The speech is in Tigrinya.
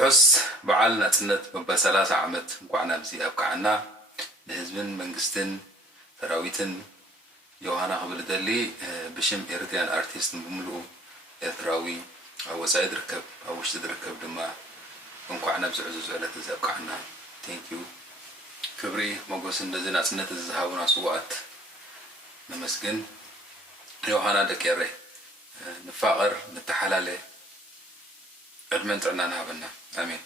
ርሑስ በዓል ናጽነት በ30 ዓመት እንኳን ኣብዚ ኣብቃዕና ለህዝብን መንግስትን ሰራዊትን ዮሐና ክብል ደሊ ብሽም ኤርትራን አርቲስት ብምሉኡ ኤርትራዊ ወጻኢ ድርከብ ኣብ ውሽጢ ድርከብ ድማ እንኳን ኣብዚ ዕዙዝ ዕለት ዘብቃዕና ቴንክ ዩ ክብሪ ሞገስ እንደዚህ ናጽነት ዝሃቡና ስዋዕት ነመስግን ዮሐና ደቀረ ንፋቀር ንተሓላለ ዕድመን ጥዕና ንሃበና አሜን